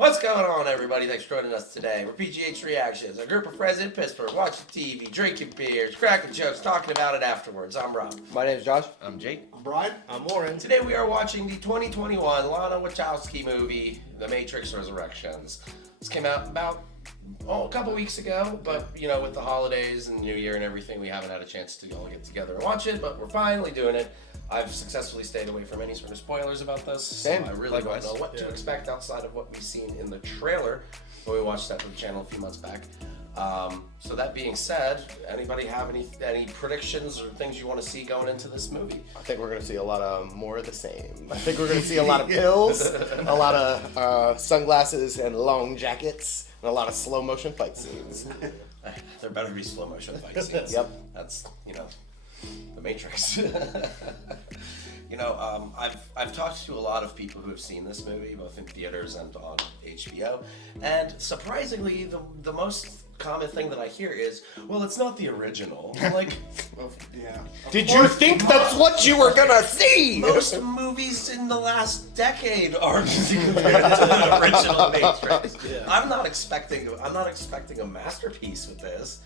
What's going on, everybody? Thanks for joining us today. We're PGH Reactions, a group of friends in Pittsburgh watching TV, drinking beers, cracking jokes, talking about it afterwards. I'm Rob. My name's Josh. I'm Jake. I'm Brian. I'm Warren. Today we are watching the 2021 Lana Wachowski movie, The Matrix Resurrections. This came out about a couple weeks ago, but you know, with the holidays and New Year and everything, we haven't had a chance to all get together and watch it, but we're finally doing it. I've successfully stayed away from any sort of spoilers about this. Same. So I really Likewise. don't know what to expect outside of what we've seen in the trailer when we watched that for the channel a few months back. So that being said, anybody have any predictions or things you want to see going into this movie? I think we're going to see a lot of more of the same. I think we're going to see a lot of pills, a lot of sunglasses and long jackets, and a lot of slow motion fight scenes. There better be slow motion fight scenes. Yep. That's, you know, The Matrix. You know, I've talked to a lot of people who have seen this movie, both in theaters and on HBO, and surprisingly, the most common thing that I hear is, well, it's not the original. I'm like, Yeah. Did you think that's what you were going to see? most movies in the last decade are compared to the original Matrix. Yeah. I'm not expecting a masterpiece with this.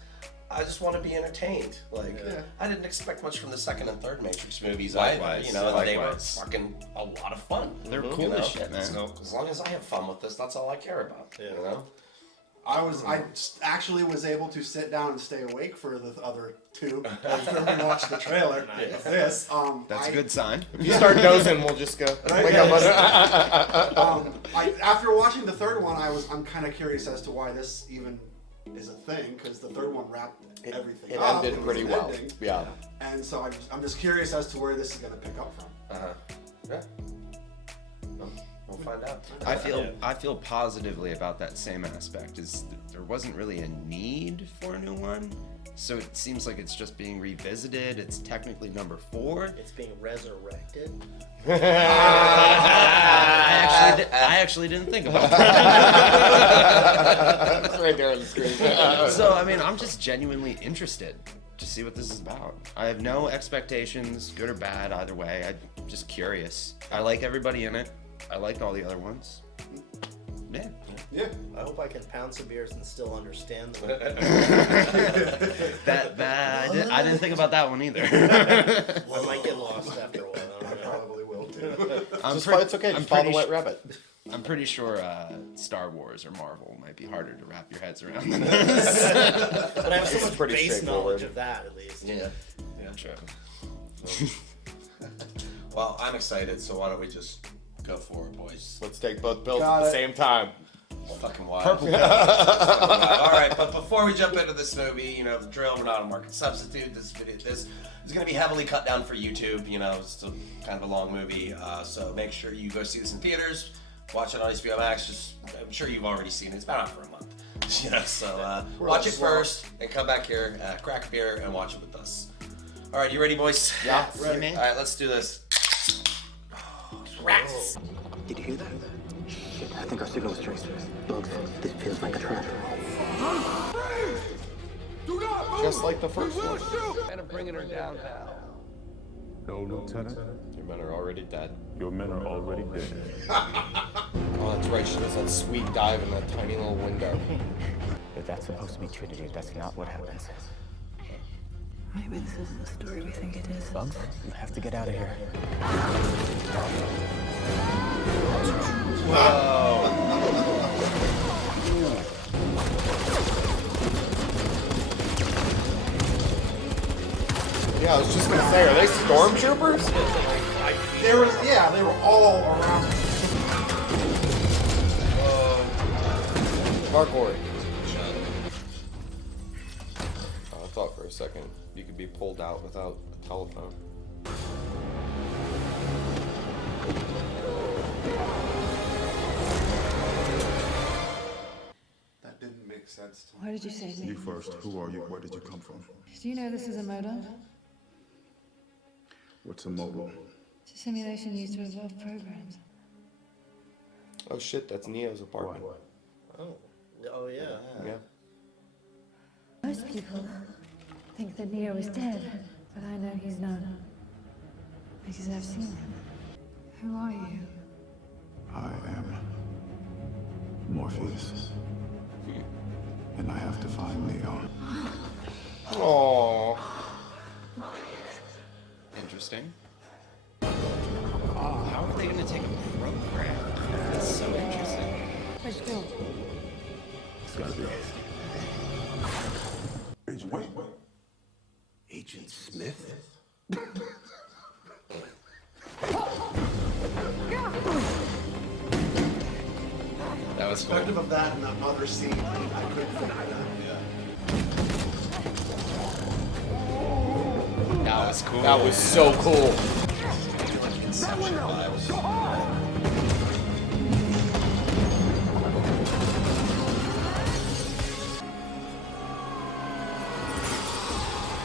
I just want to be entertained. Like, I didn't expect much from the second and third Matrix movies either. Likewise, You know, and they were likewise. fucking a lot of fun. They're you cool know? as shit, man. So as long as I have fun with this, that's all I care about. Yeah. You know. I actually was able to sit down and stay awake for the other two after we watched the trailer of this. That's a good sign. If you start dozing, we'll just go. Wake up. After watching the third one, I'm kind of curious as to why this even is a thing, because the third one wrapped everything It up. ended was pretty an well. ending. Yeah. And so I'm just curious as to where this is going to pick up from. Yeah. We'll find out. I feel positively about that same aspect. Is there wasn't really a need for a new one, so it seems like it's just being revisited. It's technically number 4. It's being resurrected. I actually didn't think about that. It's right there on the screen. So I mean, I'm just genuinely interested to see what this is about. I have no expectations, good or bad, either way. I'm just curious. I like everybody in it. I liked all the other ones. Yeah. Yeah. I hope I can pound some beers and still understand them. I didn't think about that one either. I might get lost after a while. I I don't know. probably will too. It's okay. Just follow the white rabbit. I'm pretty sure Star Wars or Marvel might be harder to wrap your heads around than this. But I have so much pretty base straightforward. knowledge of that, at least. Yeah. True. Well, I'm excited. So why don't we just go for it, boys? Let's take both pills Got at the it. same time. Fucking wild. Purple pill. All right, but before we jump into this movie, you know, the drill, we're not a market substitute. This is going to be heavily cut down for YouTube. You know, it's still kind of a long movie. So make sure you go see this in theaters. Watch it on HBO Max. I'm sure you've already seen it. It's been out for a month. You know, so watch it first and come back here, crack a beer, and watch it with us. All right, you ready, boys? Yeah. Ready. man. All right, let's do this. Rats. Did you hear that? Shit, I think our signal was traced. Bugs, this feels like a trap. Just like the first one. No, Lieutenant. Your men are already dead. Your men are already dead. Oh, that's right. She does that sweet dive in that tiny little window. If that's supposed to be Trinity, that's not what happens. Maybe this isn't the story we think it is. Bugs, you have to get out of here. Yeah, I was just gonna say, are they stormtroopers? They were all around. Mark Ori. I thought for a second you could be pulled out without a telephone. That didn't make sense to me. Why did you save me? You first. Who are you? Where did you come from? Do you know this is a modal? What's a mobile? It's a simulation used to evolve programs. Oh shit, that's Neo's apartment. Oh yeah. Yeah. Most people think that Neo is dead, but I know he's not. Because I've seen him. Who are you? I am Morpheus. And I have to find Leo. Aww. Interesting. How are they going to take a program? That's so interesting. Where's Bill? It's gotta be. Agent, wait. Agent Smith? That was cool. Perspective of that and that other scene, I couldn't figure it out. That was cool. That was so cool. Maybe like Inception vibes.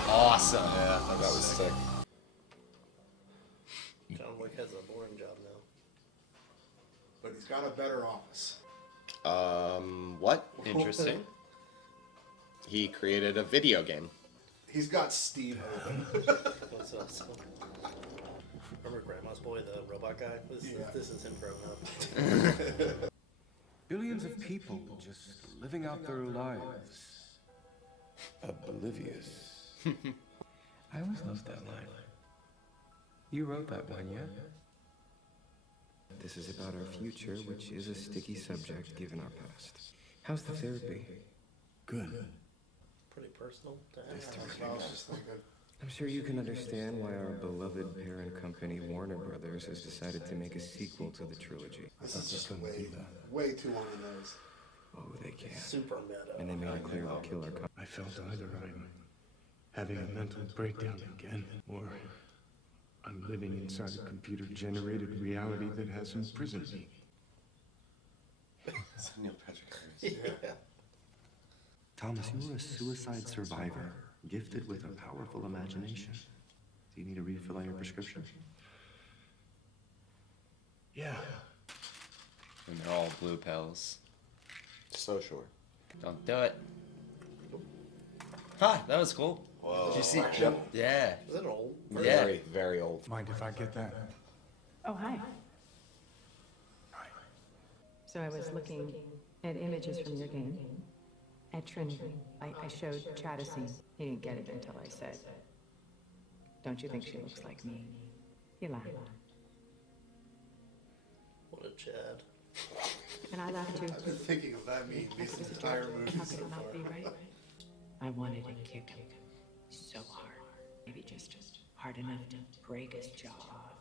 Awesome. Yeah, That was sick. John Wick has a boring job now. But he's got a better office. What? Interesting. He created a video game. He's got Steve open. What's else? Remember Grandma's Boy, the robot guy? This is him grown up. Billions of people just living out their lives. Oblivious. I always loved that line. You wrote that one, yeah? This is about our future, which is a sticky subject given our past. How's the therapy? Good. Pretty personal to I him. was just thinking. I'm sure you can understand why our beloved parent company, Warner Brothers, has decided to make a sequel to the trilogy. This is just way too on the nose. Oh, they can. Super meta. And they made it clear they'll kill our I felt either I'm having a mental breakdown again, or I'm living inside a computer-generated reality that has imprisoned me. It's Neil Patrick Harris. Yeah. Thomas, you were a suicide survivor, gifted with a powerful imagination. Do you need a refill on your prescription? Yeah. And they're all blue pills. So short. Don't do it. Ha! That was cool. Whoa. Did you see? Yep. Yeah. Is it old? Yeah. Very, very old. Mind if I get that? Oh, hi. So I was looking at images from your game at Trinity. I showed Chad a scene. He didn't get it until I said, "Don't you think she looks like me?" He laughed. What a Chad. And I laughed too. I've been thinking of that meme Like this it was a entire joke. movie How so could it not far. be right? I wanted to kick him so hard. Maybe just hard enough to break his jaw off.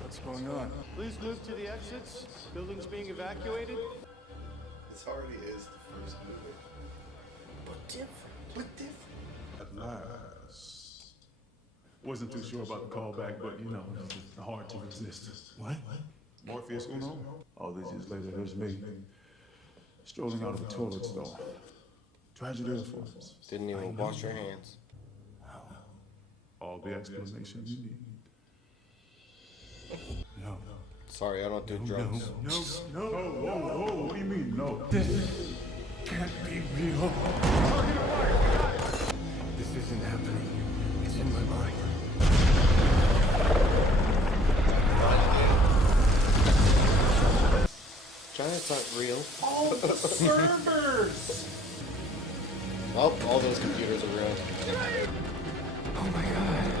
What's going on? Please move to the exits. Building's being evacuated. This already is the first movie. But different. But different. At last. Wasn't too sure about the callback, but you know, it's just hard to resist. What? Morpheus Uno? All these years later, there's me. Strolling out of a toilet stall. Tragedy of forms. Didn't even wash your hands. All the explanation you need. No. Sorry, I don't do drugs. No. Oh, whoa, whoa, what do you mean, no? This can't be real. This isn't happening. It's in my mind. Giants aren't real. Oh, the servers! Well, all those computers are ruined. Oh my god.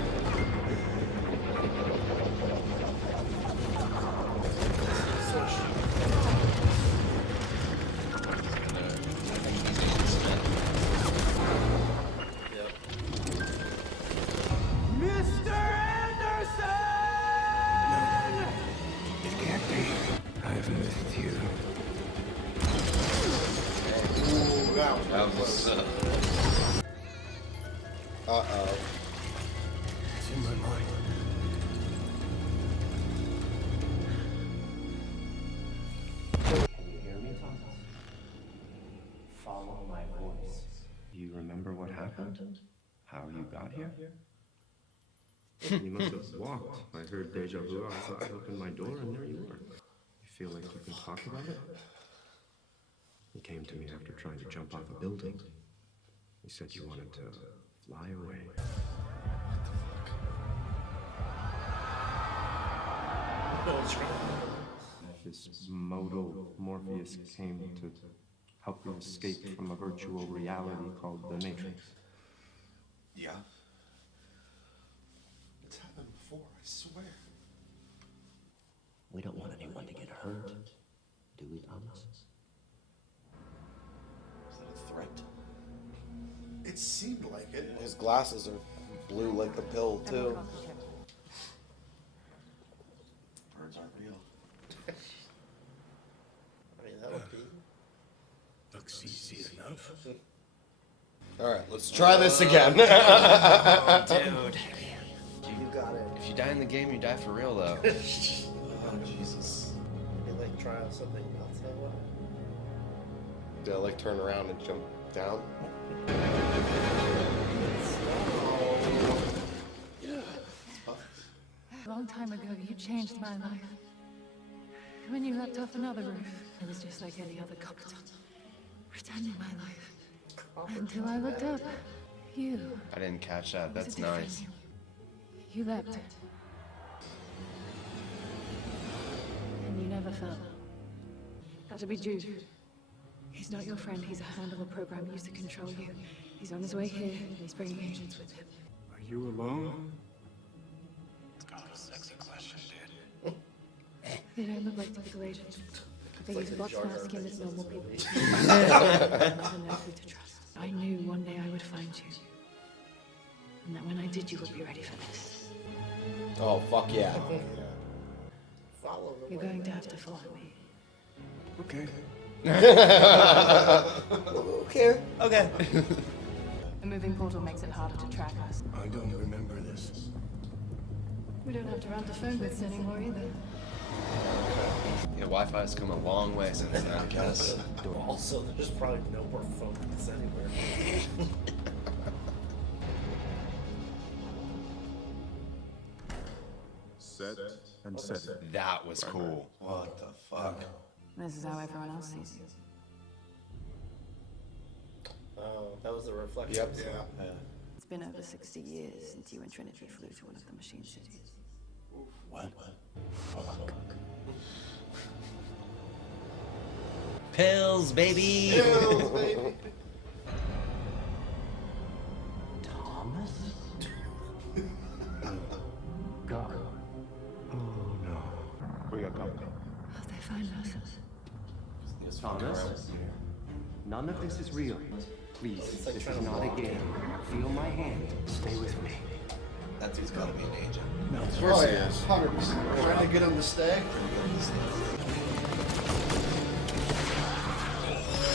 Mr. Anderson! It can't be. I've missed you. Ooh, that was That was Uh-oh. It's in my mind. Can you hear me, Thomas? Follow my voice. You remember what happened? How you got here? You must have walked. I heard deja vu outside, opened my door, and there you were. You feel like you can talk about it? You came to me after trying to jump off a building. You said you wanted to fly away. This modal Morpheus came to help you escape from a virtual reality called the Matrix. Yeah. It's happened before, I swear. We don't want anyone to get hurt, do we, Thomas? Is that a threat? It seemed like it. His glasses are blue like the pill, too. Birds aren't real. I mean, that would be. Looks easy enough. Alright, let's try this again. Dude. You got it. If you die in the game, you die for real, though. Oh, Jesus. Maybe like try out something else that way. Do I like turn around and jump down? A long time ago, you changed my life. When you leapt off another roof, it was just like any other copper top, pretending my life. Until I looked up. You. I didn't catch that. was That's a different nice. You leapt. And you never fell. That'll be Jude. He's not your friend. He's a handler program used to control you. He's on his way here, and he's bringing agents with him. Are you alone? It's kind of a sexy question, dude. They don't look like typical agents. They use blood masking as normal people. I never know who to trust. I knew one day I would find you. And that when I did, you would be ready for this. Oh, fuck yeah. Follow the You're going to have to follow me. Okay. Okay. Okay. A moving portal makes it harder to track us. I don't remember this. We don't have to run to phone booths anymore either. Yeah, Wi-Fi's come a long way since then, I guess. Also, there's probably no more phone booths anywhere. Set and set. That was cool. What the fuck? This is how everyone else sees you. Oh, that was the reflection. Yep. Yeah. It's been over 60 years since you and Trinity flew to one of the machine cities. What? Pills, baby! Pills, baby. Thomas? God. Oh no. We got company. How'd they find us? Thomas? None of this is real. Please, this is not a game. Feel my hand. Stay with me. That dude's gotta be an agent. Of course he is. 100%. Trying to get him to stay.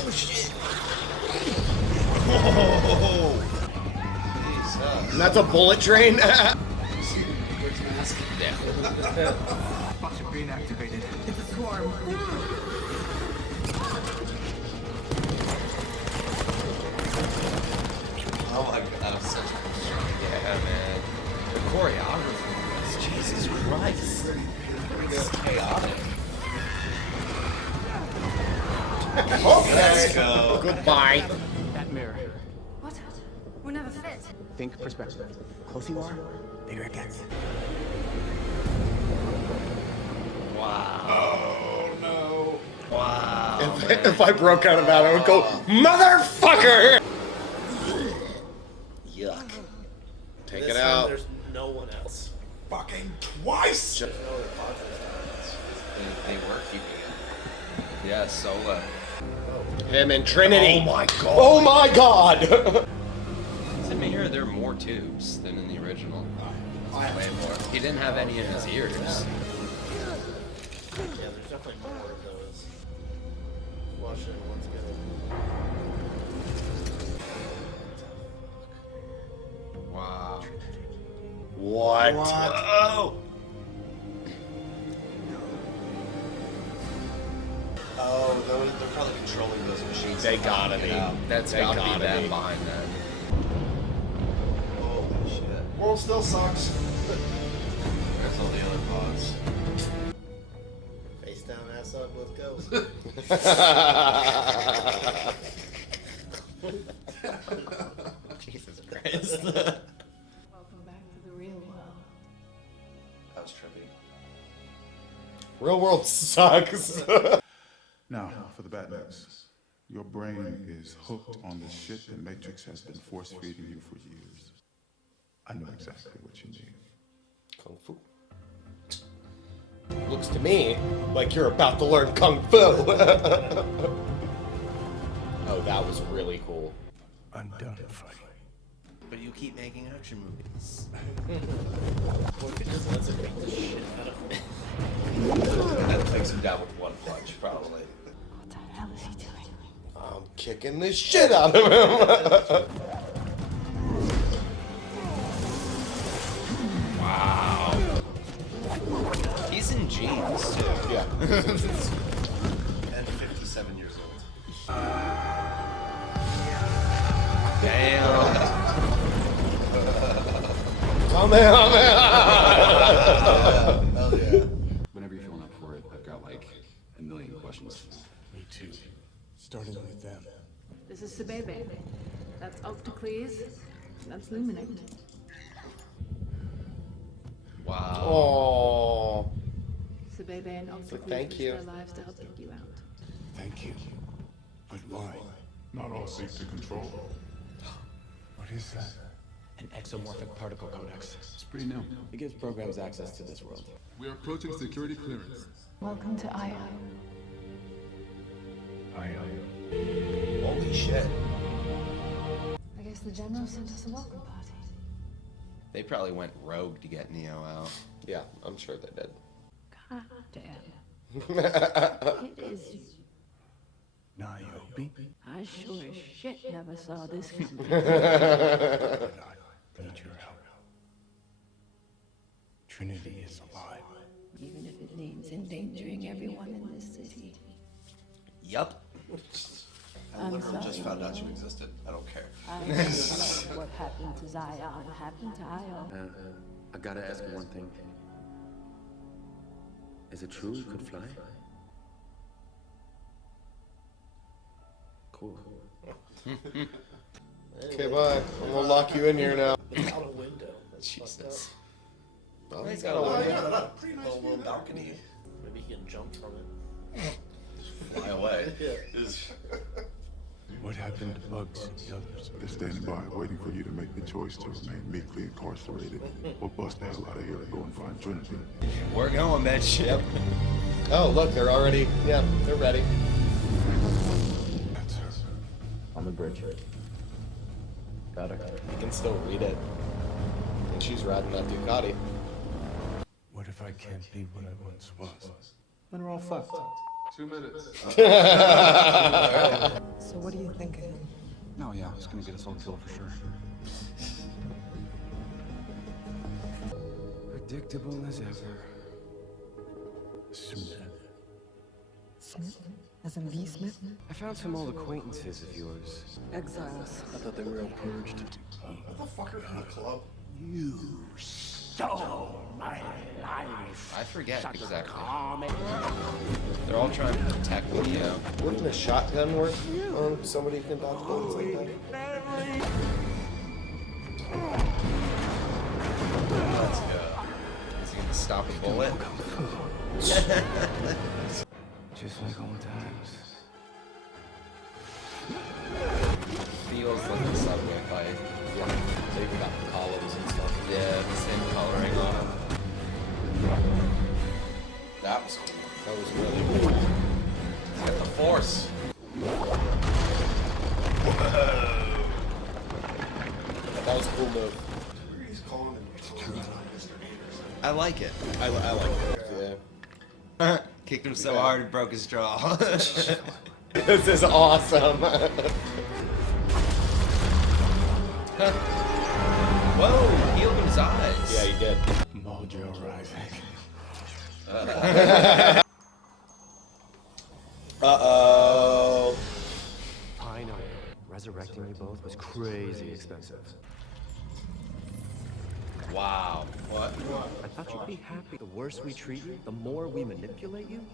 Oh, shit! Whoa! Jesus. And that's a bullet train? Yeah. Bots are being activated. It's a swarm. Oh my god, that was such a Yeah, man. The choreography was Jesus Christ. It's chaotic. Okay. Let's go. Goodbye. That mirror. What? We'll never fit. Think perspective. Closer you are, bigger it gets. Wow. Oh no. Wow. If I broke out of that, I would go, motherfucker! Yuck. Take This it time out. There's no one else. Fucking twice! There's no other bots. They were keeping it. Yeah, Sola. Him and Trinity. Oh my god. Oh my god! Is it me or are there more tubes than in the original? Way more. He didn't have any in his ears. Yeah, there's definitely more of those. Watch it once again. Wow. What? Oh! Oh, they're probably controlling those machines. They gotta be. That's They gotta gotta be them be. behind that. Holy shit. World still sucks. There's all the other pods. Face down, ass up, let's go. Jesus Christ. Welcome back to the real world. That was trippy. Real world sucks. Now, for the bad news. Your brain is hooked on the shit the Matrix has been force-feeding you for years. I know exactly what you need. Kung Fu. Looks to me like you're about to learn Kung Fu. Oh, that was really cool. I'm done fighting. But you keep making action movies. That takes him down with one punch, probably. What the hell is he doing? I'm kicking the shit out of him. Wow. He's in jeans, too. Yeah. And 57 years old. Damn. Come here, come here. Hell yeah. Whenever you're feeling up for it, I've got like a million questions. Me too. Starting with them. This is Sebebe. That's Octocles. That's Luminate. Wow. Oh. Sebebe and Octocles thank risk you. their lives to help get you out. Thank you. But why? Not all seek to control. What is that? An exomorphic particle codex. It's pretty new. It gives programs access to this world. We are approaching security clearance. Welcome to Io. Holy shit. I guess the general sent us a welcome party. They probably went rogue to get Neo out. Yeah, I'm sure they did. God damn. It is. Niobe? I sure as shit never saw this coming. Need your help. Trinity is alive. Even if it means endangering everyone in this city. Yup. I I'm literally sorry, just found out you Lord. existed. I don't care. I know what happened to Zion happened to Io. I gotta ask you one thing. Is it true you could fly? Cool. Okay, bye. I'm gonna lock you in here now. Without a window. That's Jesus. Well, He's he's got got a a little, pretty nice little balcony. Maybe he can jump from it. Fly away. What happened to Bugs and the others? They're standing by, waiting for you to make the choice to remain meekly incarcerated or bust the hell out of here and go and find Trinity. We're going, bitch. Yep. Oh, look, they're already, yeah, they're ready. That's her. On the bridge. Got her. You can still read it. And she's riding that Ducati. What if I can't be what I once was? Then we're all fucked. 2 minutes. So what do you think of him? No, yeah, it's gonna get us all killed for sure. Predictable as ever. Smith. Smith? As in V. Smith? I found some old acquaintances of yours. Exiles. I thought they were all purged. What the fuck are you in the club? You stole my life. I forget exactly. They're all trying to protect Neo. Wouldn't a shotgun work on somebody who can dodge bullets like that? Let's go. Is he gonna stop a bullet? Just like old times. Feels like a subway fight. Yeah. So you got the columns and stuff. Yeah, the same coloring on them. That was cool. That was really cool. He's got the force. That was a cool move. He's calling him Mr. I like it. I like it. Yeah. Kicked him so hard it broke his jaw. This is awesome. Whoa, he opened his eyes. Yeah, he did. Mojo Rising. Uh-oh. I know. Resurrecting you both was crazy expensive. Wow. What? I thought you'd be happy. The worse we treat you, the more we manipulate you,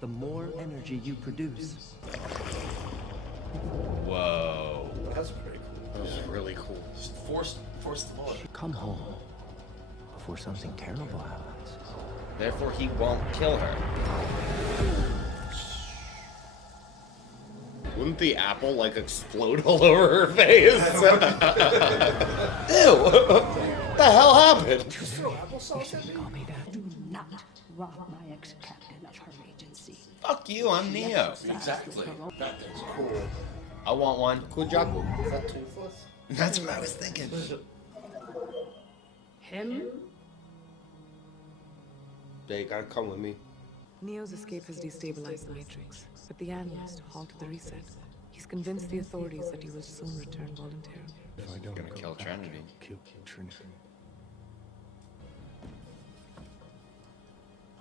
the more energy you produce. Whoa. That's pretty cool. That was really cool. Just force the Lord. Come home before something terrible happens. Therefore, he won't kill her. Wouldn't the apple like explode all over her face? Ew! What the hell happened? Throw applesauce at me? Do not rob my ex-captain of her agency. Fuck you, I'm Neo. Exactly. That thing's cool. I want one. Kujaku. Is that toothless? That's what I was thinking. Him? Yeah, you gotta come with me. Neo's escape has destabilized the Matrix, but the analyst halted the reset. He's convinced the authorities that he will soon return voluntarily. If I don't Gonna go kill back, Trinity. Kill Trinity.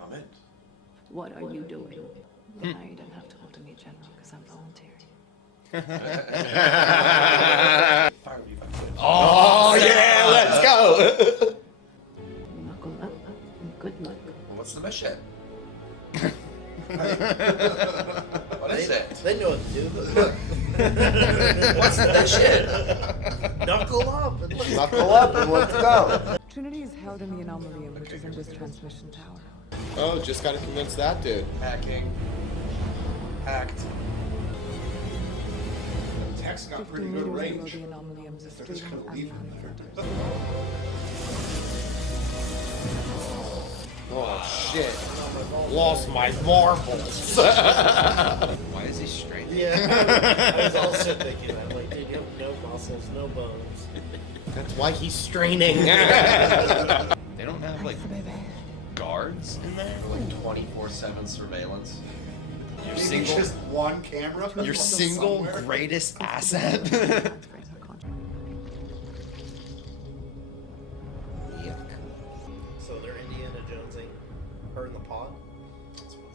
I'm in. What are you doing? Now you don't have to alter me, General, because I'm volunteering. Fire me if I could. Oh yeah, let's go. Knuckle up and good luck. What's the mission? What is it? They know what to do. What's the mission? Knuckle up. Knuckle up and let's go. Trinity is held in the anomalium, which is in this transmission tower. Oh, just gotta convince that dude. Hacking. Hacked. Tech's got 50 pretty meters good below range. the anomalium's a They're stream just of gonna leave anion him filters. Oh shit. Lost my marbles. Why is he straight? Yeah, I was also thinking that. Like, dude, you have no muscles, no bones. That's why he's straining. They don't have like guards in there? Like 24/7 surveillance. Your Maybe single, just one camera. your single somewhere. greatest asset. So they're Indiana Jonesing her in the pod. That's what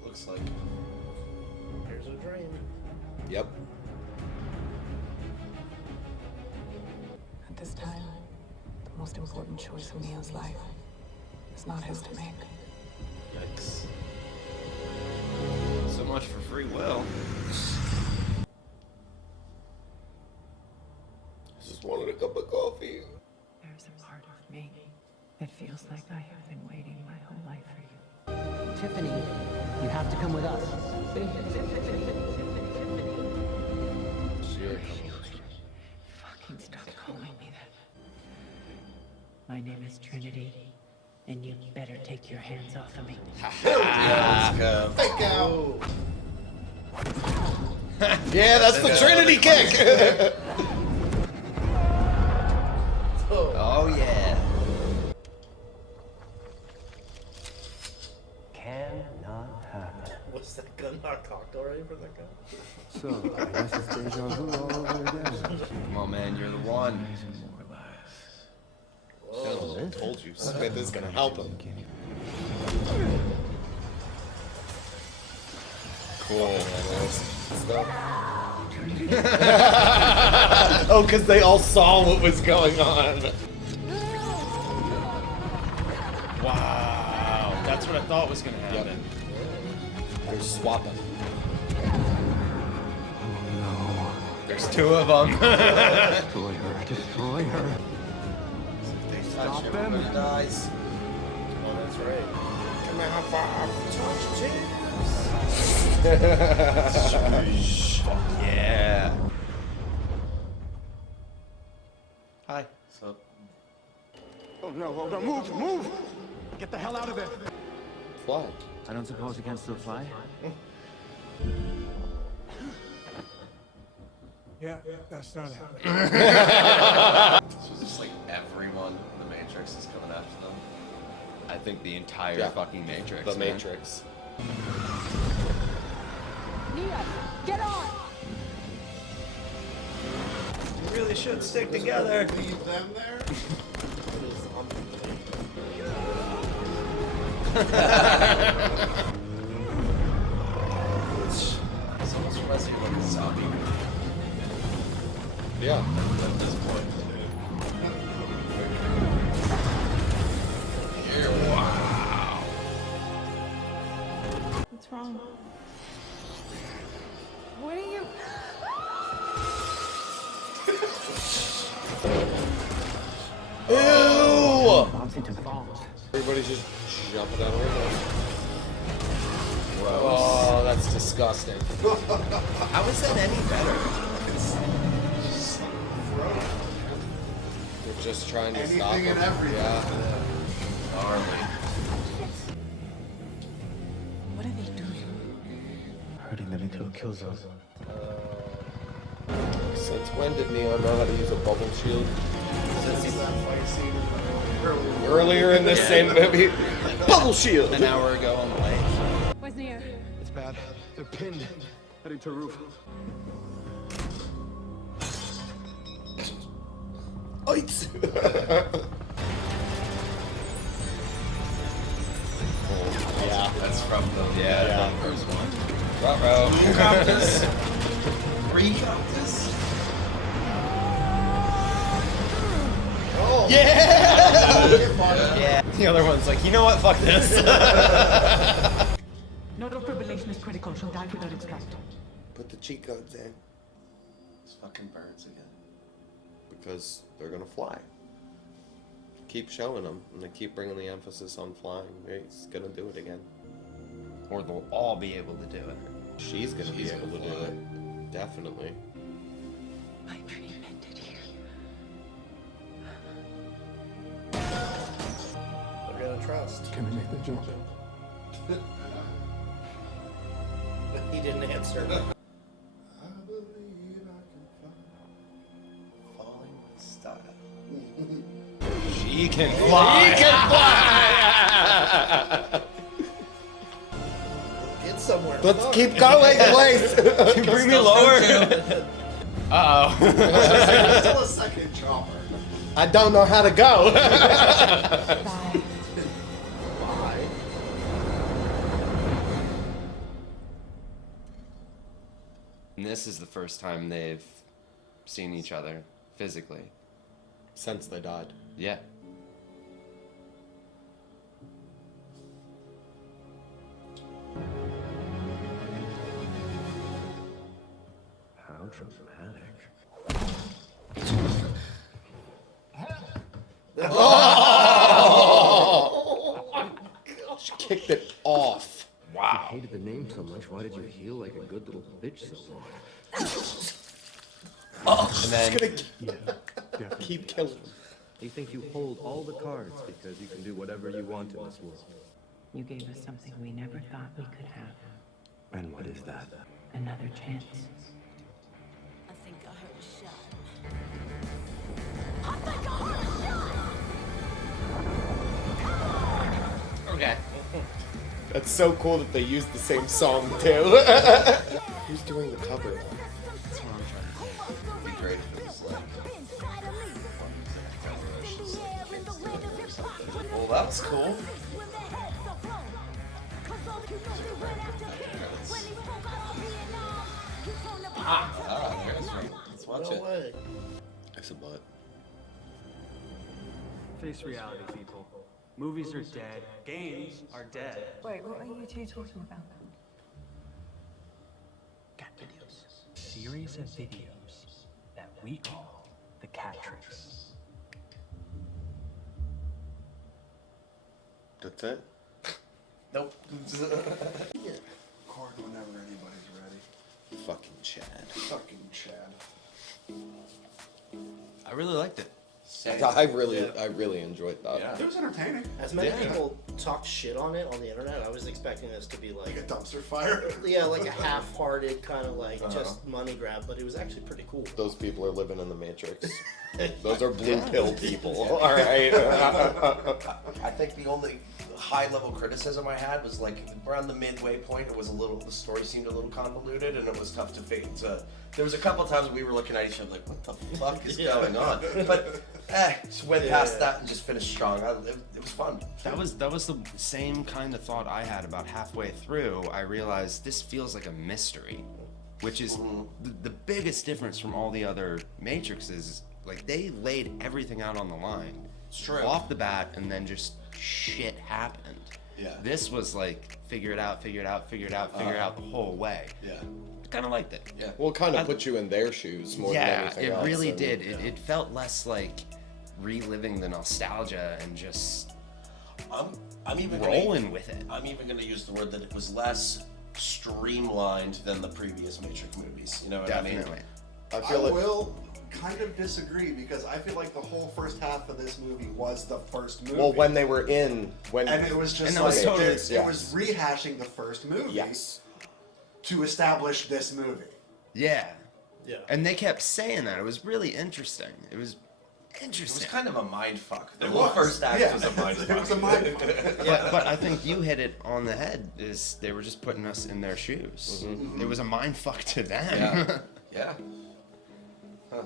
it looks like. Here's a dream. Yep. At this time, the most important choice of Neo's life is not his to make. Yikes. So much for free will. Just wanted a cup of coffee. There's a part of me that feels like I have been waiting my whole life for you. Tiffany, you have to come with us. Fucking stop calling me that. My name is Trinity, and you better take your hands off of me. Let's go. Fake out. Yeah, that's the Trinity kick. Oh yeah. Cannot happen. Was that gun not cocked already for that guy? So, I guess it's deja vu all over again. Come on, man, you're the one. I told you, Smith is gonna help him. Cool. Oh, because they all saw what was going on. Wow, that's what I thought was gonna happen. They're swapping. There's two of them. Destroy her. Destroy her. Stop them. Dies. Oh, that's right. Come here, high five. Yeah. Hi. So, Oh no, move! Get the hell out of there! Fly. I don't suppose you can still fly? Yeah, that's not happening. so it's just like everyone in the Matrix is coming after them. I think the entire fucking Matrix. The man. Matrix. Nia, get on! We really should stick together. Leave them there. It's almost reminds me of like a zombie movie Yeah. at this point. Here, wow. What's wrong? What are you? Ew! Bouncing to falls. Everybody's just jumping out of windows. Oh, that's disgusting. How is that any better? They're just trying to Anything stop and him. everything. Yeah. Army. What are they doing? Hurting them into a kill zone. Since when did Neo know how to use a bubble shield? Earlier in this same movie. Bubble shield! An hour ago on the way. Where's Neo? It's bad. They're pinned. Heading to roof. Oits! Yeah. That's from the Yeah. the first one. Ruh-roh. You got this. Where you got this? Oh. Yeah! Yeah. The other one's like, you know what? Fuck this. Nodal fibrillation is critical. She'll die without extract. Put the cheat codes in. It's fucking birds again. Because they're gonna fly. Keep showing them, and they keep bringing the emphasis on flying. He's gonna do it again. Or they'll all be able to do it. She's gonna be able to do fly. it. Definitely. My dream ended here. They're gonna trust. Can I make the jump? He didn't answer. Falling with style. She can fly. He can fly! Get somewhere. Let's keep going, please! Can you bring me lower? Uh-oh. Still a second chopper. I don't know how to go. Bye. Bye. And this is the first time they've seen each other physically. Since they died. Yeah. How dramatic. Oh! She kicked it off. Wow. You hated the name so much, why did you heal like a good little bitch so long? And then Keep killing him. You think you hold all the cards because you can do whatever you want in this world. You gave us something we never thought we could have. And what is that? Another chance. I think I heard a shot. I think I heard a shot! okay. That's so cool that they used the same song too. Who's doing the cover? That's what I'm trying to do. It'd be great if it was like. Well, that was cool. Ah, there's one. Let's watch No it. way. It's a butt. Face reality, people. Movies are dead. Games are dead. Wait, what are you two talking about? Cat videos. Series of videos that we call the cat tricks. That's it? Nope. Record whenever anybody's ready. Fucking Chad. Fucking Chad. I really liked it. I really enjoyed that. Yeah. It was entertaining. As many people talked shit on it on the internet, I was expecting this to be like Like a dumpster fire. yeah, like a half-hearted kind of like just money grab, but it was actually pretty cool. Those people are living in the Matrix. Those are blue pill people. All right. I think the only high-level criticism I had was like around the midway point. It was the story seemed a little convoluted, and it was tough to figure. There was a couple times we were looking at each other like, "What the fuck is going on?" But just went past that and just finished strong. It was fun. That was the same kind of thought I had about halfway through. I realized this feels like a mystery, which is the biggest difference from all the other Matrixes. Like they laid everything out on the line. It's true. Off the bat, and then just shit happened. Yeah. This was like figure it out the whole way. Yeah. I kind of liked it. Yeah. Well, it kind of put you in their shoes more than anything else. Yeah, it really and- did. It felt less like reliving the nostalgia and just I'm even rolling with it. I'm even going to use the word that it was less streamlined than the previous Matrix movies. You know what I mean? I will kind of disagree because I feel like the whole first half of this movie was the first movie. Well, when they were in, and it was just like was totally, yes. it was rehashing the first movie. Yes. To establish this movie. Yeah. Yeah. And they kept saying that. It was really interesting. It was interesting. It was kind of a mind fuck. The It whole was. first act Yeah. was a mind fuck. It was a mind fuck. But I think you hit it on the head. Is they were just putting us in their shoes. Mm-hmm. It was a mind fuck to them. Yeah. Yeah. Huh.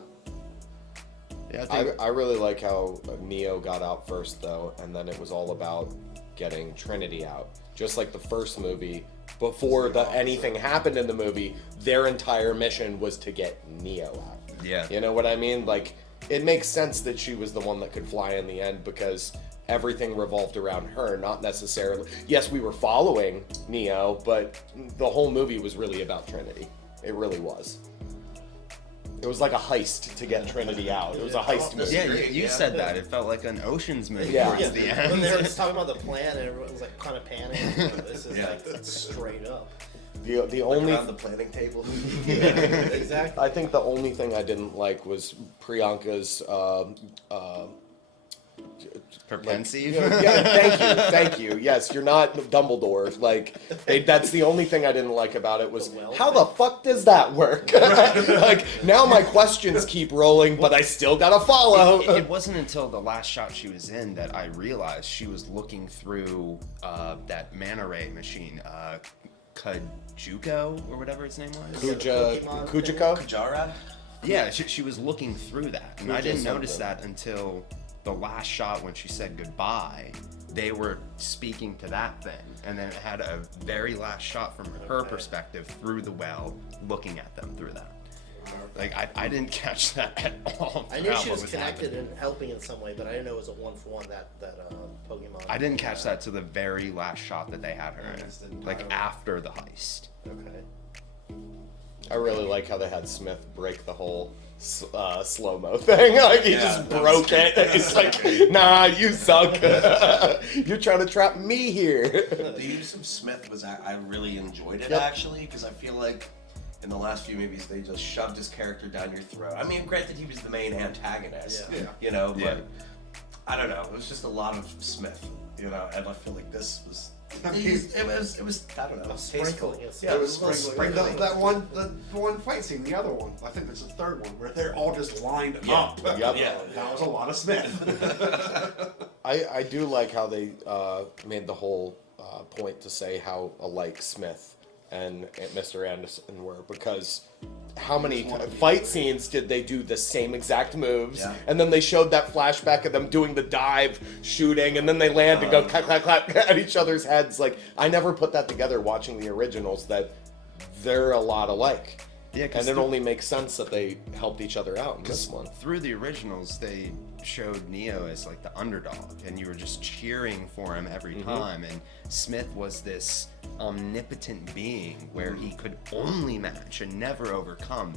Yeah, I really like how Neo got out first, though, and then it was all about getting Trinity out. Just like the first movie, before anything happened in the movie, their entire mission was to get Neo out. Yeah. You know what I mean? Like, it makes sense that she was the one that could fly in the end because everything revolved around her, not necessarily... Yes, we were following Neo, but the whole movie was really about Trinity. It really was. It was like a heist to get Trinity out. It was a heist movie. Yeah, you said that. It felt like an Ocean's movie Yeah. towards the end. When they were just talking about the plan, and everyone was like kind of panicking. This is like straight up. The only around the planning table. Exactly. I think the only thing I didn't like was Priyanka's Perpensive? yeah, thank you. Yes, you're not Dumbledore. Like, that's the only thing I didn't like about it was how the fuck does that work? Like, now my questions keep rolling, but I still gotta follow. It wasn't until the last shot she was in that I realized she was looking through that manta ray machine, Kajuko or whatever its name was. Kujiko? Kujara? Yeah, she was looking through that, and I Kuja didn't notice something. that until the last shot when she said goodbye. They were speaking to that thing, and then it had a very last shot from her perspective through the well, looking at them through that. Like, I didn't catch that at all. I knew throughout she what was connected happening. and helping in some way, but I didn't know it was a one-for-one that Pokemon. I didn't catch that to the very last shot that they had her in, like after the heist. Okay. I really like how they had Smith break the whole slow-mo thing. Like, he just broke it. It's like, nah, you suck. You're trying to trap me here. The use of Smith was, I really enjoyed it actually, because I feel like in the last few movies they just shoved his character down your throat. I mean, granted, he was the main antagonist, you know, but I don't know. It was just a lot of Smith, you know, and I feel like this was. It was I don't know, tasteful. Yeah, It was a little sprinkling. The one fight scene, the other one, I think it's the third one, where they're all just lined up. Yep. Yeah. That was a lot of Smith. I do like how they made the whole point to say how alike Smith and Mr. Anderson were, because how many fight scenes did they do the same exact moves? Yeah. And then they showed that flashback of them doing the dive, shooting, and then they land and go clap, clap, clap at each other's heads. Like, I never put that together watching the originals, that they're a lot alike. Yeah, and it only makes sense that they helped each other out in this one. Through the originals, they showed Neo as like the underdog, and you were just cheering for him every time. And Smith was this omnipotent being where he could only match and never overcome.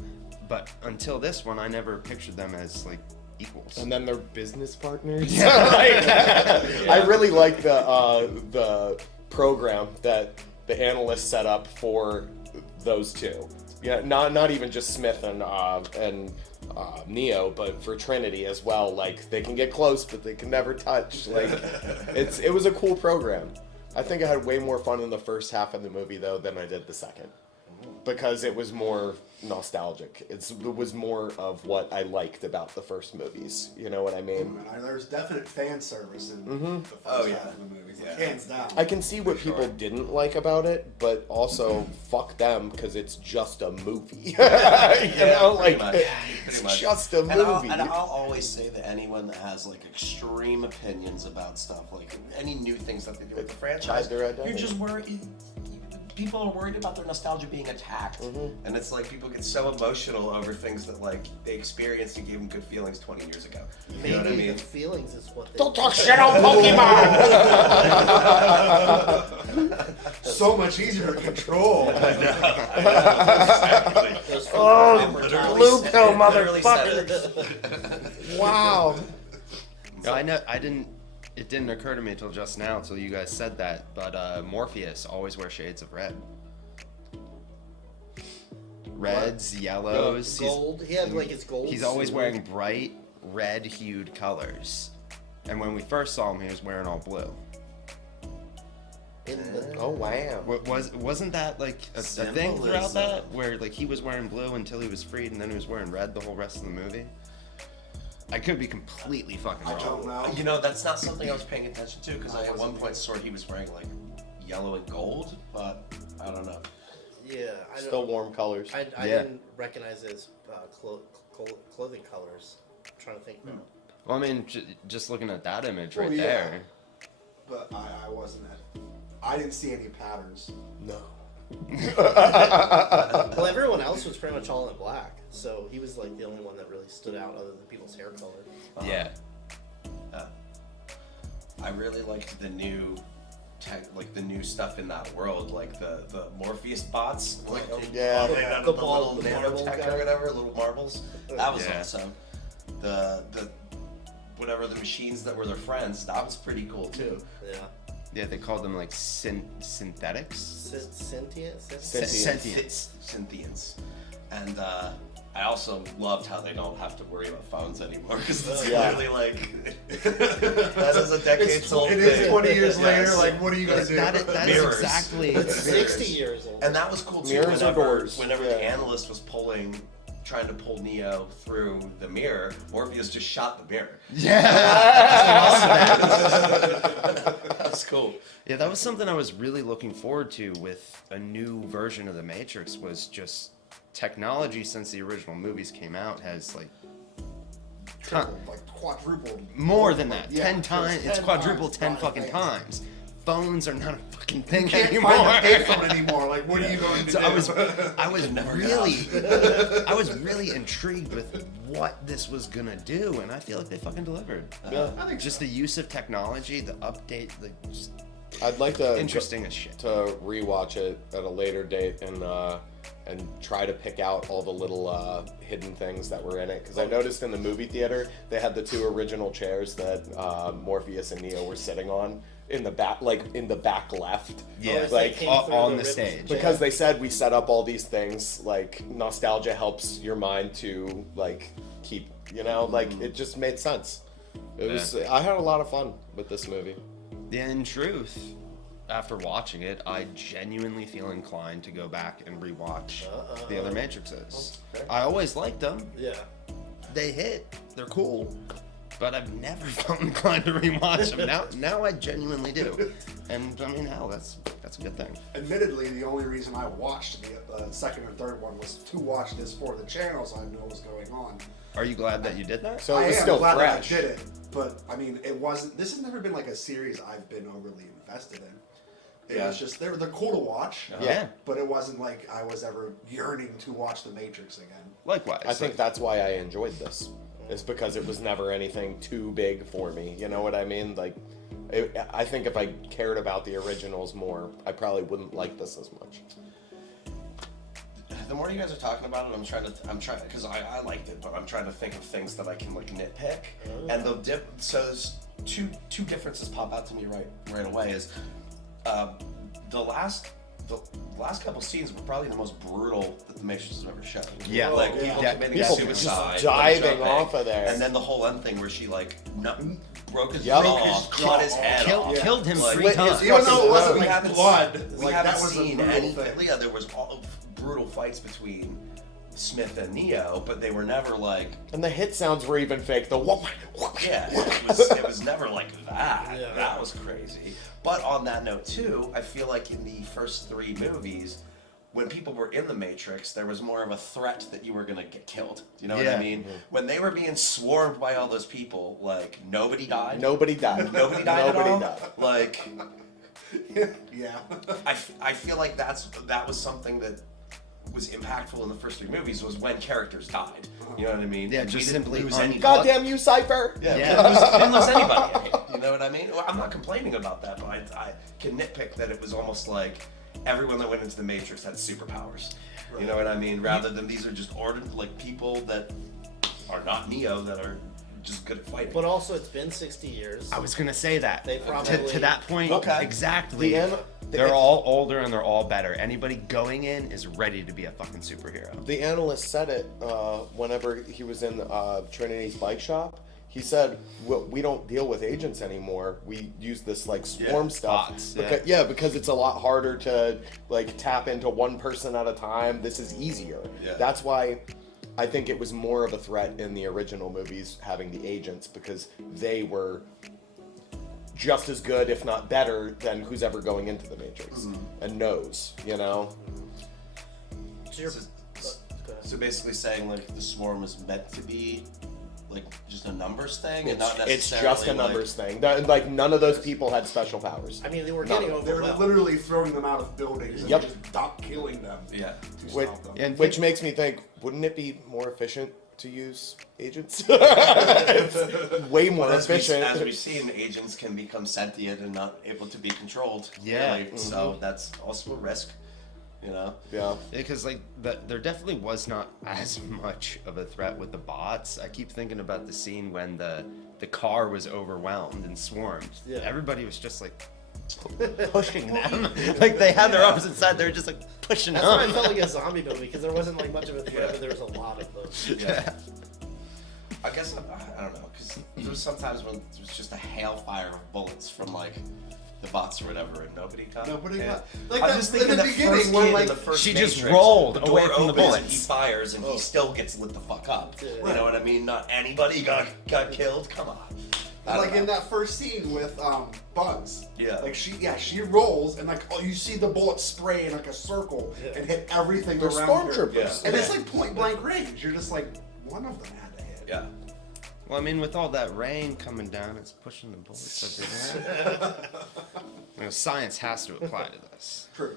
But until this one, I never pictured them as like equals. And then they're business partners. I really like the program that the analysts set up for those two. Yeah, not even just Smith and Neo, but for Trinity as well. Like, they can get close, but they can never touch. Like, it was a cool program. I think I had way more fun in the first half of the movie though than I did the second, because it was more nostalgic. It was more of what I liked about the first movies. You know what I mean? There's definite fan service in the first half of the movies, hands down. I can see what people didn't like about it, but also fuck them, because it's just a movie. You know, like, it's just a movie. And I'll always say that anyone that has like extreme opinions about stuff, like any new things that they do with the franchise, you're just worried. People are worried about their nostalgia being attacked, and it's like people get so emotional over things that like they experienced and gave them good feelings 20 years ago. You know what I mean? The feelings is what they Don't talk shit on Pokemon! So much easier to control. Blue pill motherfuckers! Wow. No, I know. I didn't. it didn't occur to me until just now, until you guys said that, but Morpheus always wears shades of red. Reds, yellows. Gold. He had like his gold. He's always wearing bright red-hued colors. And when we first saw him, he was wearing all blue. Oh wow! Wasn't that like a thing throughout that, where like he was wearing blue until he was freed, and then he was wearing red the whole rest of the movie? I could be completely fucking wrong. I don't know. You know, that's not something I was paying attention to, because I at one point saw he was wearing like yellow and gold, but I don't know. Yeah, Still warm colors. I didn't recognize his clothing colors. I'm trying to think now. Well, I mean, just looking at that image right yeah. there. But I wasn't I didn't see any patterns. No. Well, everyone else was pretty much all in black, so he was like the only one that really stood out other than people's hair color. Yeah. I really liked the new like the new stuff in that world, like the Morpheus bots, like yeah, the little nanotech or whatever, little marbles. That was awesome. The whatever the machines that were their friends, that was pretty cool too. Yeah. Yeah, they called them like synthetics. Synthians. And I also loved how they don't have to worry about phones anymore, because it's clearly like that is a decades-old thing. It is 20 years later. Like, what are you gonna do? That is exactly. It's 60 years old. And that was cool too. Mirrors or doors? Whenever the analyst was trying to pull Neo through the mirror, Morpheus just shot the mirror. Yeah. That's cool. Yeah, that was something I was really looking forward to with a new version of the Matrix. Was just technology since the original movies came out has like quadrupled. More than that. Yeah, 10 times. It's quadrupled 10 fucking times. Phones are not a fucking thing you can't anymore. find a payphone anymore. Like, what are you going to do? I was really intrigued with what this was gonna do, and I feel like they fucking delivered. Yeah. I think Just the use of technology, the update, just I'd like to interesting as shit. to rewatch it at a later date and try to pick out all the little hidden things that were in it, because I noticed in the movie theater they had the 2 original chairs that Morpheus and Neo were sitting on in the back, like in the back left. Yeah, like on the stage. Because they said we set up all these things, like nostalgia helps your mind to like keep, like it just made sense. It was. I had a lot of fun with this movie. In truth, after watching it, I genuinely feel inclined to go back and rewatch the other Matrixes. I always liked them. Yeah. They hit. They're cool. But I've never felt inclined to rewatch them. Now I genuinely do. And I mean, hell, that's a good thing. Admittedly, the only reason I watched the second and third one was to watch this for the channel, so I know what's going on. Are you glad that you did that? So it was still glad fresh. that I did it, but I mean, it wasn't. This has never been like a series I've been overly invested in. It was just they're cool to watch. Yeah. But it wasn't like I was ever yearning to watch The Matrix again. Likewise. I think that's why I enjoyed this. Is because it was never anything too big for me. You know what I mean? Like, I think if I cared about the originals more, I probably wouldn't like this as much. The more you guys are talking about it, I'm trying because I liked it, but I'm trying to think of things that I can like nitpick. And so there's two differences pop out to me right away. Is the last couple scenes were probably the most brutal that the Matrix has ever shown. Yeah. Like people committing suicide, just diving jumping, off of there, and then the whole end thing where she like broke his Yep. jaw, cut his head off, killed him like, 3 times. Even though it wasn't we like haven't blood, we like haven't that was a seen brutal anything. thing. Yeah, there was all brutal fights between Smith and Neo, but they were never like. And the hit sounds were even fake. The whoop. Yeah, it was never like that. Yeah. That was crazy. But on that note too, I feel like in the first 3 movies, when people were in the Matrix, there was more of a threat that you were gonna get killed. Do you know what I mean? Mm-hmm. When they were being swarmed by all those people, like nobody died. Nobody died. Nobody died at Nobody all. died. Like, Yeah. I feel like that was something that was impactful in the first 3 movies, was when characters died. You know what I mean? Yeah, And just we didn't simply lose any Goddamn you, Cypher! Yeah, Yeah. we didn't lose anybody. You know what I mean? Well, I'm not complaining about that, but I can nitpick that it was almost like everyone that went into the Matrix had superpowers. You know what I mean? Rather than these are just ordinary, like people that are not Neo, that are just good at fighting. But also, it's been 60 years. I was gonna say that. They probably to that point, exactly. They're all older and they're all better. Anybody going in is ready to be a fucking superhero. The analyst said it whenever he was in Trinity's bike shop. He said, we don't deal with agents anymore. We use this like swarm stuff. Bots, because it's a lot harder to like tap into one person at a time. This is easier. Yeah. That's why I think it was more of a threat in the original movies having the agents, because they were just as good, if not better, than who's ever going into the Matrix and knows, you know? So basically saying like the swarm is meant to be like just a numbers thing, and It's, not necessarily it's just a numbers thing. Like none of those people had special powers. I mean, they were None getting of them. They were overwhelmed. literally throwing them out of buildings and Yep. just stop killing them. Yeah. To Which, stop them. which makes me think, wouldn't it be more efficient to use agents? Way more efficient. As we've seen, agents can become sentient and not able to be controlled. Yeah. Really. So that's also a risk, you know? Yeah. Because like there definitely was not as much of a threat with the bots. I keep thinking about the scene when the car was overwhelmed and swarmed. Yeah. Everybody was just like pushing them. Like they had their arms inside, they were just like pushing That's them. why I felt like a zombie movie, because there wasn't like much of a threat, but there was a lot of them. Yeah. I guess I don't know, because there was sometimes when there was just a hailfire of bullets from like the bots or whatever, and nobody got. Like I'm that, just in thinking the that beginning first when kid like in the first She just Matrix, rolled the away door from the opens, bullets. He fires and he still gets lit the fuck up. You know what I mean? Not anybody got killed. Come on. like in that first scene with Bugs. Yeah. Like she rolls and like you see the bullets spray in like a circle and hit everything They're around her. stormtroopers. And it's like point blank range. You're just like, one of them had to hit. Yeah. Well, I mean, with all that rain coming down, it's pushing the bullets everywhere. You know, science has to apply to this. True.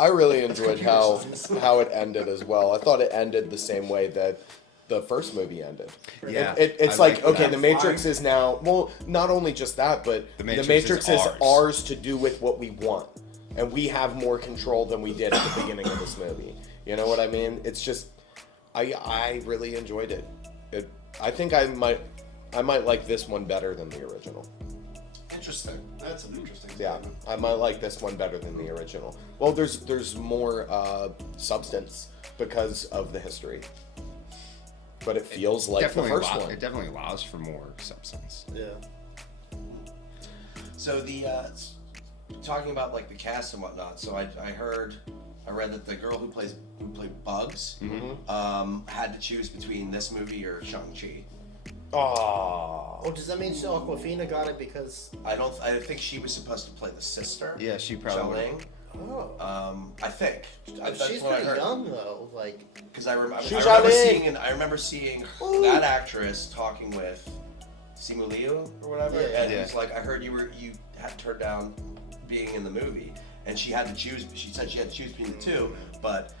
I really enjoyed how it ended as well. I thought it ended the same way that the first movie ended. Yeah, It's I like, like okay, that. the Matrix is now, well, not only just that, but the Matrix is ours to do with what we want. And we have more control than we did at the beginning of this movie. You know what I mean? It's just, I really enjoyed it. I think I might like this one better than the original. Interesting. That's an interesting Yeah, statement. I might like this one better than the original. Well, there's more substance because of the history, but it feels like the first one. It definitely allows for more substance. Yeah. So the talking about like the cast and whatnot. So I read that the girl who played Bugs had to choose between this movie or Shang-Chi. Oh, does that mean Awkwafina got it because? I think she was supposed to play the sister. Yeah, she probably. Xiaoling. Oh. I think. That's She's what I pretty heard. young though, like. Because I remember Xiaoling. I remember seeing that actress talking with Simu Liu or whatever, and Yeah. he's like, I heard you had turned down being in the movie, and she had to choose. She said she had to choose between the two, but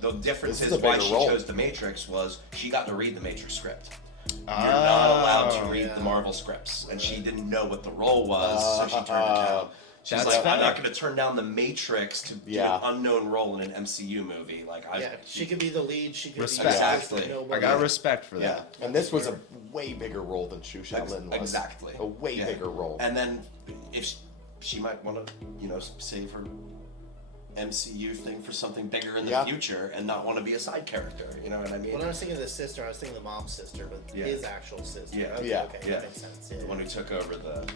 the difference This is is a why bigger she role. chose the Matrix was she got to read the Matrix script. You're not allowed to read the Marvel scripts, and she didn't know what the role was, so she turned it down. She's That's like, I'm fair. not going to turn down the Matrix to do an unknown role in an MCU movie. Like, She could be the lead. She could Respect. be Exactly. I got respect for Yeah. that. And this was a way bigger role than Xu Shaolin was. Exactly. A way bigger role. And then if she might want to, save her MCU thing for something bigger in the future and not want to be a side character. You know what I mean? When I was thinking of the sister, I was thinking the mom's sister, but his actual sister. Yeah. Okay, Yeah. okay, that makes sense. Yeah. The one who took over the.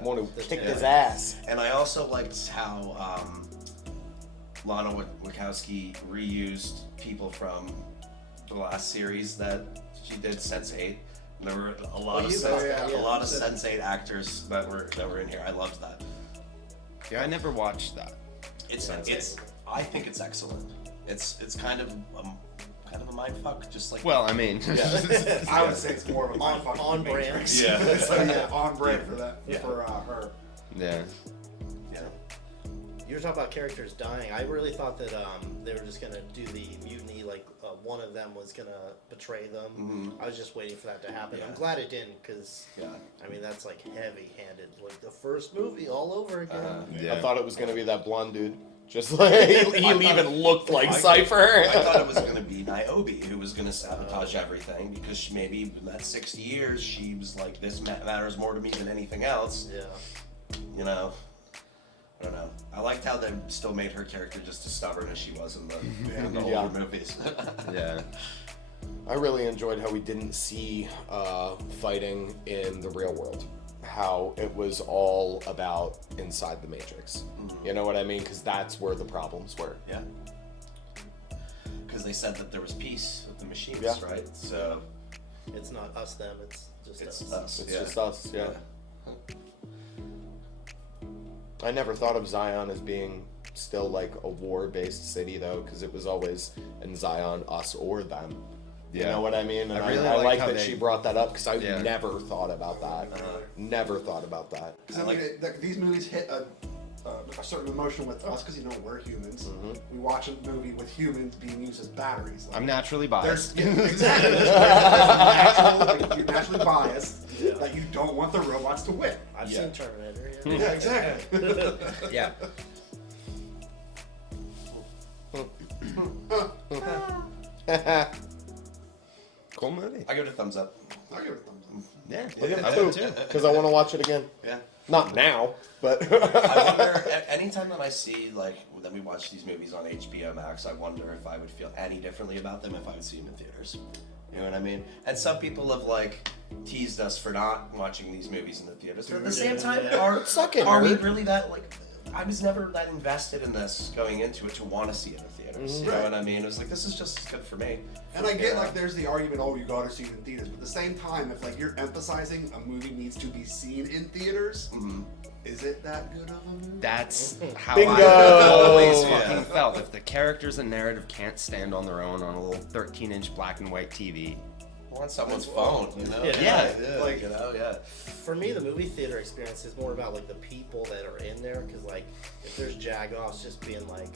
One who The kicked two. his ass. And I also liked how Lana Wachowski reused people from the last series that she did, Sense8. There were a lot of Sense8 actors that were in here. I loved that. Yeah, I never watched that. It's I think it's excellent. It's kind of a mindfuck, just like. Well, I mean, I would say it's more of a mindfuck on than brand. Matrix. Yeah. So on brand for that for her. Yeah. Yeah. You were talking about characters dying. I really thought that they were just gonna do the mutiny, like one of them was gonna betray them. I was just waiting for that to happen. I'm glad it didn't, because I mean that's like heavy-handed, like the first movie all over again. I thought it was going to be that blonde dude. Just like he even looked like Cypher. I thought it was going to be Niobe who was going to sabotage everything because maybe in that 60 years she was like, this matters more to me than anything else. Yeah. You know, I don't know. I liked how they still made her character just as stubborn as she was in the older movies. Yeah. I really enjoyed how we didn't see fighting in the real world. How it was all about inside the Matrix. You know what I mean? Because that's where the problems were. Yeah. Because they said that there was peace with the machines, Yeah. right? So It's not us, them. It's just us. It's just us, yeah. I never thought of Zion as being still like a war-based city though, because it was always in Zion, us or them. You know what I mean? And I really like how that they- she brought that up because I Yeah. never thought about that. Never thought about that. Because these movies hit a certain emotion with us because we're humans. We watch a movie with humans being used as batteries. Like, I'm naturally biased. Exactly. You're naturally biased that you don't want the robots to win. I've seen Terminator. Yeah, exactly. Yeah. Cool movie. I give it a thumbs up. I'll give it a thumbs up. Yeah, I give I it would two too. because I want to watch it again. Yeah. Not now, but I wonder, anytime that I see, like, that we watch these movies on HBO Max, I wonder if I would feel any differently about them if I would see them in theaters. You know what I mean? And some people have, like, teased us for not watching these movies in the theaters. But at the same time, are we really that, like, I was never that invested in this going into it to want to see it in theaters. You know what I mean? It was like, this is just as good for me. And I get like there's the argument, oh, you gotta see it in theaters, but at the same time, if like you're emphasizing a movie needs to be seen in theaters, is it that good of a movie? That's how Bingo! I always fucking felt. If the characters and narrative can't stand on their own on a little 13-inch black and white TV. On someone's phone, you know? Yeah. Like, you know, yeah. For me, the movie theater experience is more about like the people that are in there, because like if there's jagoffs just being like,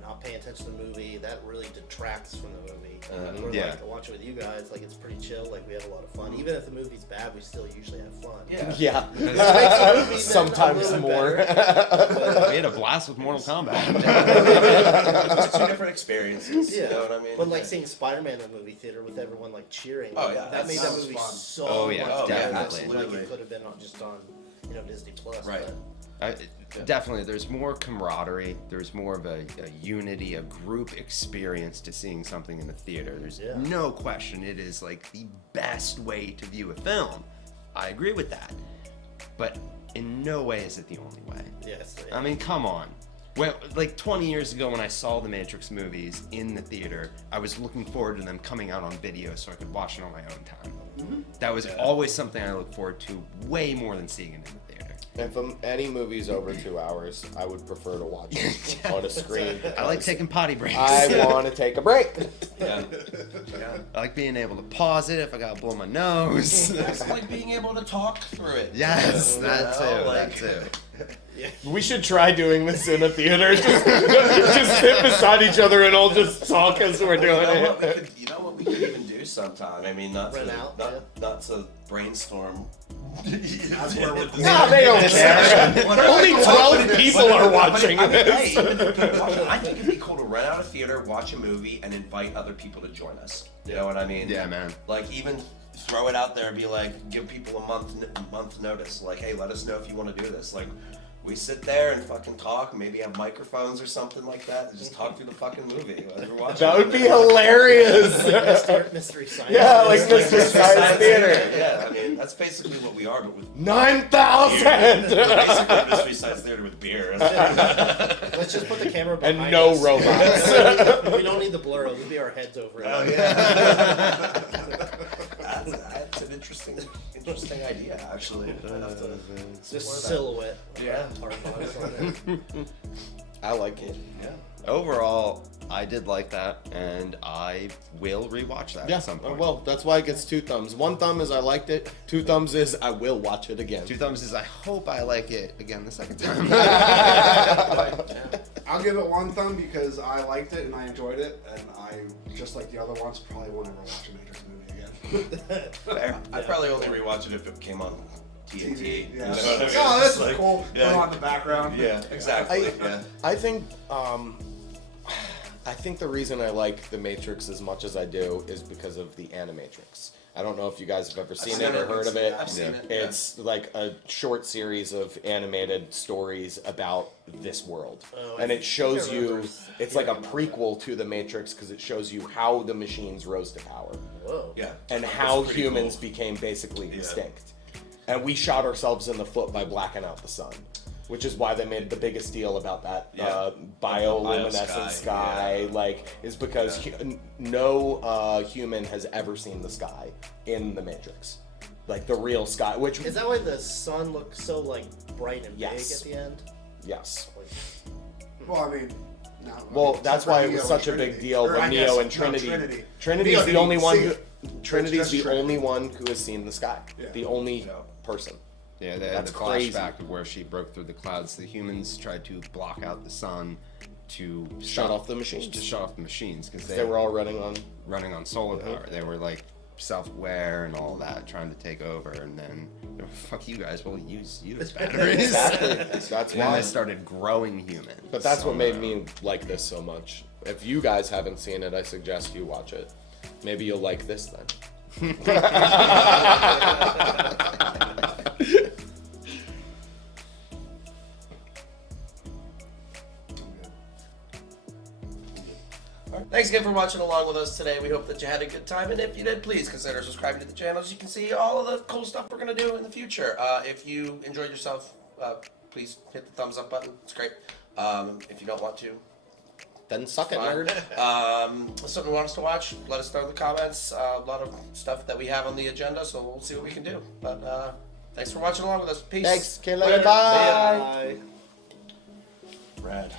not paying attention to the movie, that really detracts from the movie. Where like I watch it with you guys, like it's pretty chill, like we have a lot of fun. Even if the movie's bad, we still usually have fun. Yeah. Which makes the movie then Sometimes a little more. better. We had a blast with Mortal Kombat. It's two different experiences. Yeah. You know what I mean? But like seeing Spider-Man in a movie theater with everyone like cheering, Oh, yeah, that made that movie fun. so much better. definitely. Like it could have been just on, Disney Plus. Right. Definitely, there's more camaraderie. There's more of a unity, a group experience to seeing something in the theater. There's no question it is like the best way to view a film. I agree with that. But in no way is it the only way. Yes. I mean, come on. Well, like 20 years ago when I saw the Matrix movies in the theater, I was looking forward to them coming out on video so I could watch it on my own time. That was always something I looked forward to way more than seeing it in the theater. If any movie's over 2 hours, I would prefer to watch it on a screen. I like taking potty breaks. I want to take a break. Yeah. I like being able to pause it if I gotta blow my nose. It's like being able to talk through it. Yes, You that know, too. like- That too. We should try doing this in a theater. Just sit beside each other and all just talk as we're doing it. You know what we could even do sometime? I mean, not Rent to, out, not to brainstorm. That's where we're No, they don't care. Only 12 people are watching this. I think it'd be cool to rent out a theater, watch a movie, and invite other people to join us. You know what I mean? Yeah, man. Like even throw it out there and be like, give people a month notice. Like, hey, let us know if you want to do this. Like, we sit there and fucking talk, maybe have microphones or something like that, and just talk through the fucking movie. While we're watching That would be hilarious. Mystery Science. Yeah, like Mystery Science Theater. Yeah, I mean, that's basically what we are, but with 9,000! Basically Mystery Science Theater with beer. Let's just put the camera behind And no us. robots. We don't need the blur. It'll be our heads over it. Oh, yeah. That's an interesting idea, actually. Just silhouette. Yeah. Our bodies on it. I like it. Yeah. Overall, I did like that, and I will rewatch that Yeah, at some point. well, that's why it gets 2 thumbs. 1 thumb is I liked it. 2 thumbs is I will watch it again. 2 thumbs is I hope I like it again the second time. I'll give it 1 thumb because I liked it and I enjoyed it, and I, just like the other ones, probably won't ever watch a Matrix movie again. Fair. I'd probably only rewatch it if it came on TNT. Yeah. You know what I mean? Oh, that's It's like, cool. yeah. Put on the background. Yeah, exactly. I think the reason I like The Matrix as much as I do is because of the Animatrix. I don't know if you guys have ever seen it or heard of it. I've seen it. It's like a short series of animated stories about this world. And it shows you, it's like a prequel to The Matrix because it shows you how the machines rose to power. Whoa. Yeah. And how humans became basically extinct. And we shot ourselves in the foot by blacking out the sun. Which is why they made the biggest deal about that bioluminescent sky, is because no human has ever seen the sky in the Matrix, like the real sky. Which is that why the sun looks so bright and big at the end? Yes. Well, I mean. Well, that's why it was such a big deal when Neo and Trinity. Trinity's the only one who. Trinity's the only one who has seen the sky. The only person. Yeah, That's the crazy. flashback of where she broke through the clouds. The humans tried to block out the sun to Shut off the machines. To shut off the machines because they were all running on solar power. They were like self-aware and all that, trying to take over. And then they were, fuck you guys, we'll use you as batteries. Exactly. That's and why then they started growing humans. But that's what made me like this so much. If you guys haven't seen it, I suggest you watch it. Maybe you'll like this then. Thanks again for watching along with us today. We hope that you had a good time, and if you did, please consider subscribing to the channel so you can see all of the cool stuff we're going to do in the future. If you enjoyed yourself, please hit the thumbs up button. It's great. If you don't want to, then suck it, nerd. Something you want us to watch, let us know in the comments. A lot of stuff that we have on the agenda, so we'll see what we can do. But thanks for watching along with us. Peace. Thanks. Okay, later. Bye. Red.